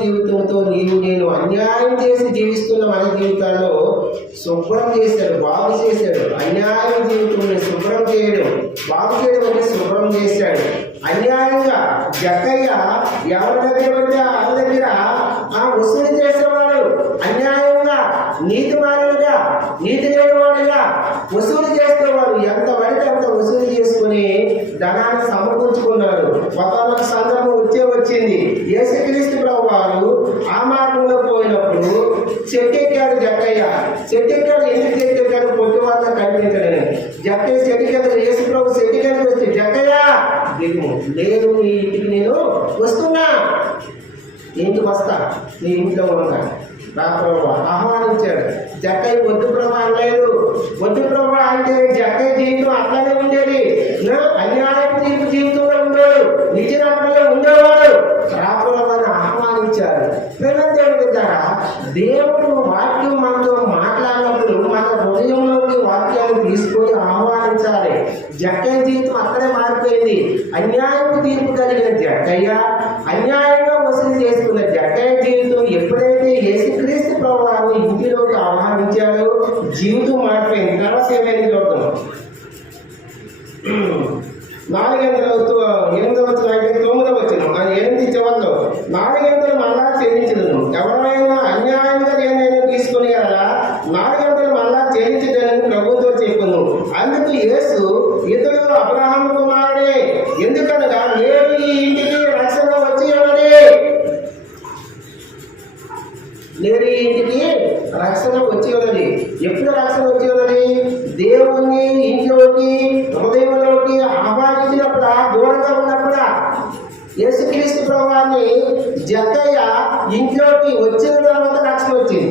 జీవితంతో నేను అన్యాయం చేసి జీవిస్తున్న మన జీవితాల్లో శుభ్రం చేశాడు, బాగు చేశాడు. అన్యాయం జీవితం శుభ్రం చేయడం, బాగు చేయడం అంటే శుభ్రం చేశాడు. అన్యాయంగా జక్కయ్య ఎవరి దగ్గర పడితే వాళ్ళ దగ్గర వసూలు చేసేవాడు. అన్యాయంగా నీతి లేనివాడుగా వసూలు చేసేవాడు. ఎంత పడితే అంత వసూలు చేసుకుని ధనాన్ని సమకూర్చుకున్నాడు. ఒకనొక సందర్భం వచ్చింది. యేసుక్రీస్తు ప్రభువారు ఆ మార్గంలో పోయినప్పుడు చెట్టెక్కాడు జక్కయ్య. ఎందుకు చెట్టెక్కాడు? పొట్టి వాళ్ళ కనిపించడని. జక్కయ్య చెట్టుకెళ్ళి యేసు ప్రభు చెట్టుకెళ్ళి వస్తే, జక్కయ్య లేదు, నీ ఇంటికి నేను వస్తున్నా. ఇంటికి వస్తా, నీ ఇంట్లో ఉన్నా రా ప్రభు ఆహ్వానించాడు. జక్కయ్య వద్దు ప్రభు అనలేదు. వద్దు ప్రభు అంటే జక్కయ్య జీవితం అట్లానే ఉండేది. అన్యాయపు జీవితంలో ఉండేవాడు, నిజంలో ఉండేవాడు. రాపురమని ఆహ్వానించాడు. దేవుడు వాక్యం మనతో మాట్లాడినప్పుడు మన హృదయంలోకి వాక్యాన్ని తీసుకొని ఆహ్వానించాలి. జక్కయ్య జీవితం అక్కడే మారిపోయింది. అన్యాయపు తీర్పు కలిగిన జక్కయ్య, అన్యాయంగా వసూలు చేసుకున్న జక్కయ్య జీవితం ఎప్పుడైతే యేసుక్రీస్తు ప్రభువుని ఇంటిలోకి ఆహ్వానించాడో జీవితం మారిపోయింది. తర్వాత ఏమైంది చూద్దాం. 8 చివరిలో 4 గంటలు మళ్ళా చెల్లించదును. ఎవరైనా అన్యాయంగా దేన్నైనా తీసుకుని కదా 4 గంటలు మళ్ళా చెల్లించదని ప్రభుతో చెప్పును. అందుకు యేసు, ఇతడు అబ్రహాము కుమారుడే, ఎందుకనగా నేడు ఈ ఇంటికి రక్షణ వచ్చి ఉన్నది. ఎప్పుడు రక్షణ వచ్చి ఉన్నది? దేవుణ్ణి ఇంట్లోకి హృదయంలోకి ఆహ్వానించినప్పుడా, దూరంగా ఉన్నప్పుడా? యేసుక్రీస్తు ప్రభువాన్ని జక్కయ్య ఇంట్లోకి వచ్చిన తర్వాత రక్షణ వచ్చింది.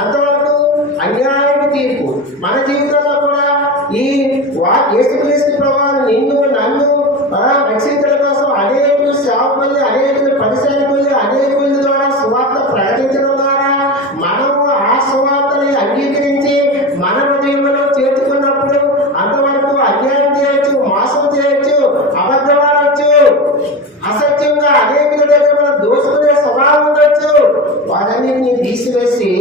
అంతవరకు అన్యాయపు తీర్పు. మన జీవితంలో కూడా ఈ యేసుక్రీస్తు ప్రభువాన్ని నిన్ను నన్ను రక్షించడం కోసం అనేకులు సేవకులు, అనేకులు పరిశీలకులు, అనేకుల ద్వారా సువార్త ప్రకటించడం ద్వారా మనము ఆ సువార్తని అంగీకరించి మన హృదయంలో చేర్చుకున్నప్పుడు అంతవరకు అన్యాయం చేయొచ్చు, మోసం చేయొచ్చు, అబద్ధమాడవచ్చు, అసత్యంగా అనేకుల దగ్గర మనం దోచుకునే స్వభావం ఉండొచ్చు. వాటన్నిటిని తీసివేసి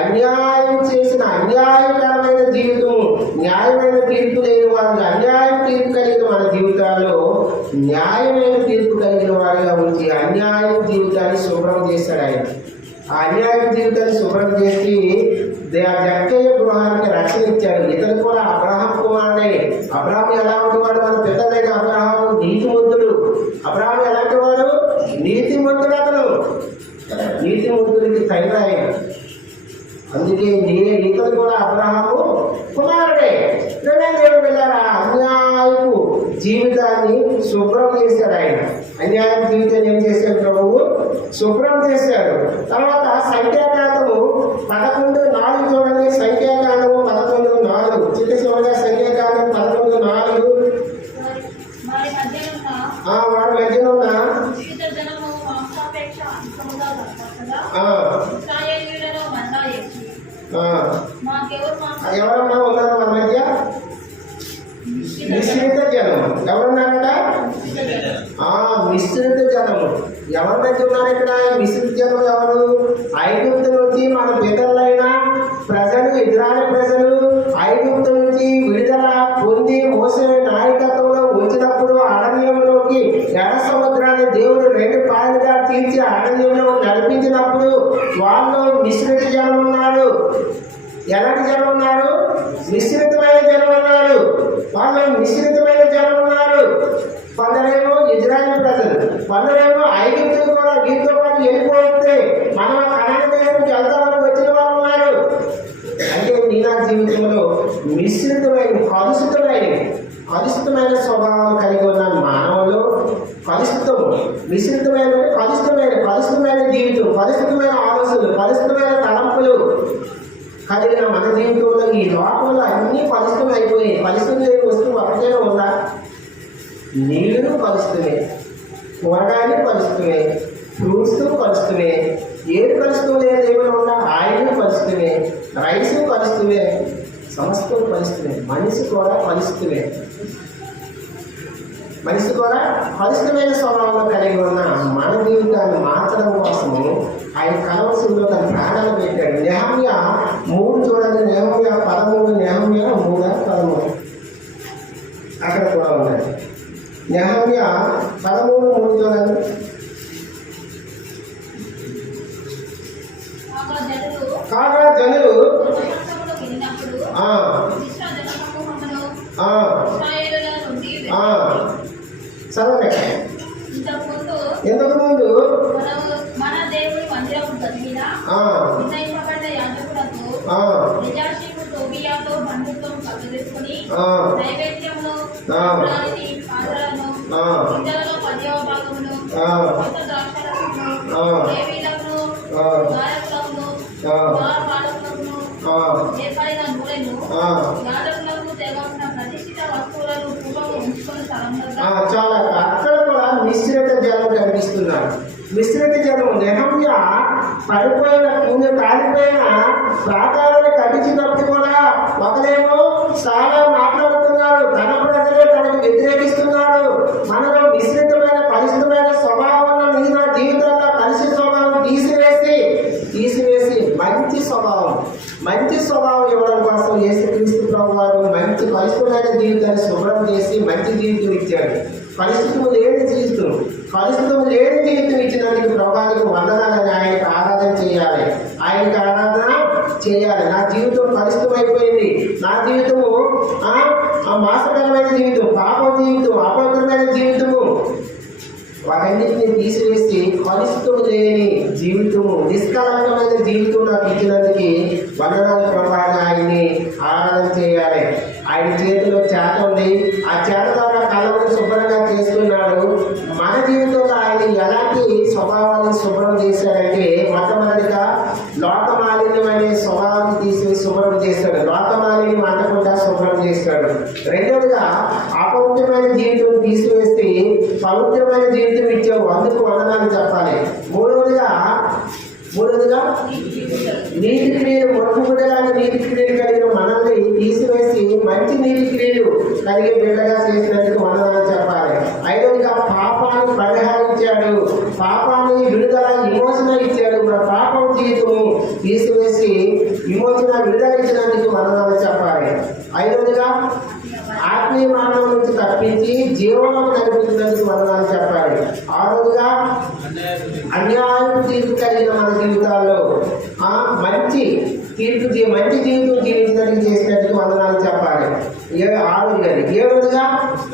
అన్యాయం చేసిన అన్యాయకరమైన జీవితం, న్యాయమైన తీర్పు లేని వారిని అన్యాయం తీర్పు కలిగిన మన జీవితాల్లో న్యాయమైన తీర్పు కలిగిన వారిగా ఉంచి అన్యాయం జీవితాన్ని శుభ్రం చేశాడు ఆయన. ఆ అన్యాయ జీవితాన్ని శుభ్రం చేసి జక్కయ్య గృహానికి రక్షణ ఇచ్చాడు. ఇతను కూడా అబ్రహాం కుమారుడే. అబ్రహాం ఎలా ఉంటున్నాడు? మన పెద్దదైన అబ్రహాము నీతిమంతుడు. అబ్రహాం ఎలాంటి వాడు? నీతిమంతుడు. అతను నీతిమంతుడికి తండ్రి ఆయన. అందుకే ఇతను కూడా అబ్రహాము కుమారుడే. దేవుడు వెళ్ళారా అన్యాయపు జీవితాన్ని శుభ్రం చేశాడు ఆయన. అన్యాయం జీవితాన్ని ఏం చేశాడు? ప్రభువు శుభ్రం చేశాడు. తర్వాత సంఖ్యాకాండము 11:4 చూడండి. సంఖ్యాకాండము 11:4 చిన్న చివరిగా సంఖ్యాకాండం 11:4 వాడి మధ్యన ఉన్న ఎవరన్నా ఉన్నారు మన మధ్య? మిశ్రిత జనం. ఎవరున్నారట? మిశ్రిత జనము. ఎవరి మధ్య ఉన్నారు ఇక్కడ? మిశ్రిత జనం ఎవరు? ఐగుప్తు నుంచి మన పితరులైన ప్రజలు, ఇజ్రాయెల్ ప్రజలు ఐగుప్తు నుంచి విడుదల పొంది మోసే నాయకత్వంలో ఉంచినప్పుడు అరణ్యంలోకి ఎర్ర సముద్రాన్ని దేవుడు 2 పాయలుగా తీర్చి అరణ్యంలో నడిపించినప్పుడు వాళ్ళు మిశ్రిత జనం ఉన్నారు. జనం ఉన్నారు, వాళ్ళు మిశ్రితమైన జనం ఉన్నారు. కొందరేమో ఇజ్రాయెల్ ప్రజలు, కొందరేమో ఐగుప్తు కూడా వీరితో పాటు వెళ్ళిపోతే మనం కనాను దేశానికి వెళ్తామని వచ్చిన వాళ్ళు ఉన్నారు. అంటే నా జీవితంలో కలుషితమైన స్వభావం కలిగి ఉన్న మానవులు కలుషితమైన జీవితం, కలుషితమైన ఆలోచనలు, కలుషితమైన తలంపులు కలిగిన మన జీవితంలో ఈ లోకంలో అన్ని కలుషితం అయిపోయి, కలుషితం లేని వస్తువు ఒకటేనే ఉందా? నీళ్లు కలుస్తున్నాయి, కూరగాయలు కలుస్తున్నాయి, ఫ్రూట్స్ కలుస్తున్నాయి, ఏది కలుస్తూ లేదు ఏమైనా ఉందా? ఆయిల్ కలుస్తున్నాయి, రైస్ కలుస్తున్నాయి, సమస్తం కలుస్తున్నాయి. మనిషి కూడా కలుషితమైన స్వభావంలో కలిగి ఉన్న మన జీవితాన్ని మార్చడం కోసము ఆయన కలవసంలో తన ప్రాణాలు పెట్టాడు. నెహమ్యా 3 చూడండి, నెహమ్యా 13, నెహమ్యా 3:13 అక్కడ కూడా ఉన్నాయి. నెహమ్యా 13:3 చూడండి. కాగా జనులు చదవండి. ఇంతకు ముందు మన దేవుని మందిరము గదిమీద నిర్ణయింపబడ్డ యాజకులకు నిజాషీకు టోబియాతో బంధుత్వం కలుగజేసుకుని నైవేద్యమును పాత్రలను గింజలలో 10వ భాగమును కొత్త ద్రాక్షరసమును లేవీయులను గాయకులను పాలకులను ఏర్పడిన నూనెను యాజకులకు తేవలసిన ప్రతిష్ఠిత వస్తువులను పూర్వం ఉంచుకున్న స్థలంలో చాలా అక్కడ కూడా మిశ్రిత జనం కనిపిస్తున్నారు. మిశ్రిత జనం నెహమ్యా పడిపోయిన కాలిపోయిన ప్రాకారాన్ని కట్టించినప్పుడు కూడా ఒకరేమో చాలా మాట్లాడుతున్నారు, తన ప్రజలే తనకు వ్యతిరేకిస్తున్నారు. మనలో మిశ్రితమైన కలుషితమైన స్వభావం నా జీవితంలో కలుషిత స్వభావం తీసివేసి మంచి స్వభావం ఇవ్వడం కోసం యేసుక్రీస్తు ప్రభువు వారు మంచి కలుషితమైన జీవితాన్ని శుభ్రం చేసి మంచి జీవితం ఇచ్చాడు. కలుషితం లేని జీవితం ఇచ్చినందుకు ప్రభువానికి వందనాలని ఆయనకు ఆరాధన చేయాలి. నా జీవితం కలుషితమైపోయింది, నా జీవితము మాసకరమైన జీవితం, పాపం జీవితం, అపవిత్రమైన జీవితము, వాటన్నిటిని తీసివేసి కలుషితం లేని జీవితము, నిష్కలంకమైన జీవితం నాకు ఇచ్చినందుకు వందనాలు ప్రభావాన్ని ఆయన్ని ఆరాధన చేయాలి. ఆయన చేతిలో చేత ఉంది, ఆ చేత ద్వారా కళ్ళను శుభ్రంగా చేస్తున్నాడు. మన జీవితంలో ఆయన ఎలాంటి స్వభావాన్ని శుభ్రం చేశాడంటే, మొట్టమొదటిగా లోకమాలిన్యం అనే స్వభావాన్ని తీసివేసి శుభ్రం చేస్తాడు, లోకమాలిన్యం అనకుండా శుభ్రం చేస్తాడు. రెండవదిగా అపవిత్రమైన జీవితం తీసివేసి పవిత్రమైన జీవితం ఇచ్చావు, అందుకు వందనాలు చెప్పాలి. మూడవదిగా నీతి క్రియలు, మొట్టమొదటి నీతి క్రియలు కలిగిన మనల్ని తీసివేసి మంచి నీతి క్రియలు కలిగే బిడ్డగా చేసినందుకు వందనాలు చెప్పాలి. ఐదవదిగా పాపాన్ని పరిహారించాడు, పాపాన్ని విడుదల విమోచన ఇచ్చాడు. మన పాపం జీవితము తీసివేసి విడుదల ఇచ్చినందుకు వందనాలు చెప్పాలి. ఐదవదిగా ఆత్మీయ మరణం నుంచి తప్పించి జీవనం కల్పించినందుకు వందనాలు చెప్పాలి. ఆరోగ్యగా అన్యాయం తీర్పు కలిగిన మన జీవితాల్లో మంచి జీవితం జీవించడానికి చేసినందుకు వందనాలు చెప్పాలి. ఏడవదిగా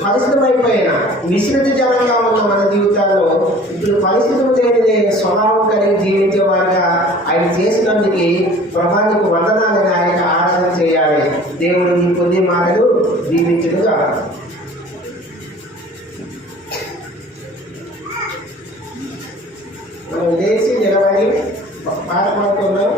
కలుషితమైపోయిన మిశ్రిత జనంగా ఉన్న మన జీవితాల్లో ఇప్పుడు కలుషితం లేని స్వభావం కలిగి జీవించే వారిగా ఆయన చేసినందుకు ప్రభానికి వందనాలని ఆయనకు ఆరాధన చేయాలి. దేవుడు ఈ కొద్ది మాటలు దీవించుడుగా. మనం లేచి నిలబడి పాట పాడుతున్నాం.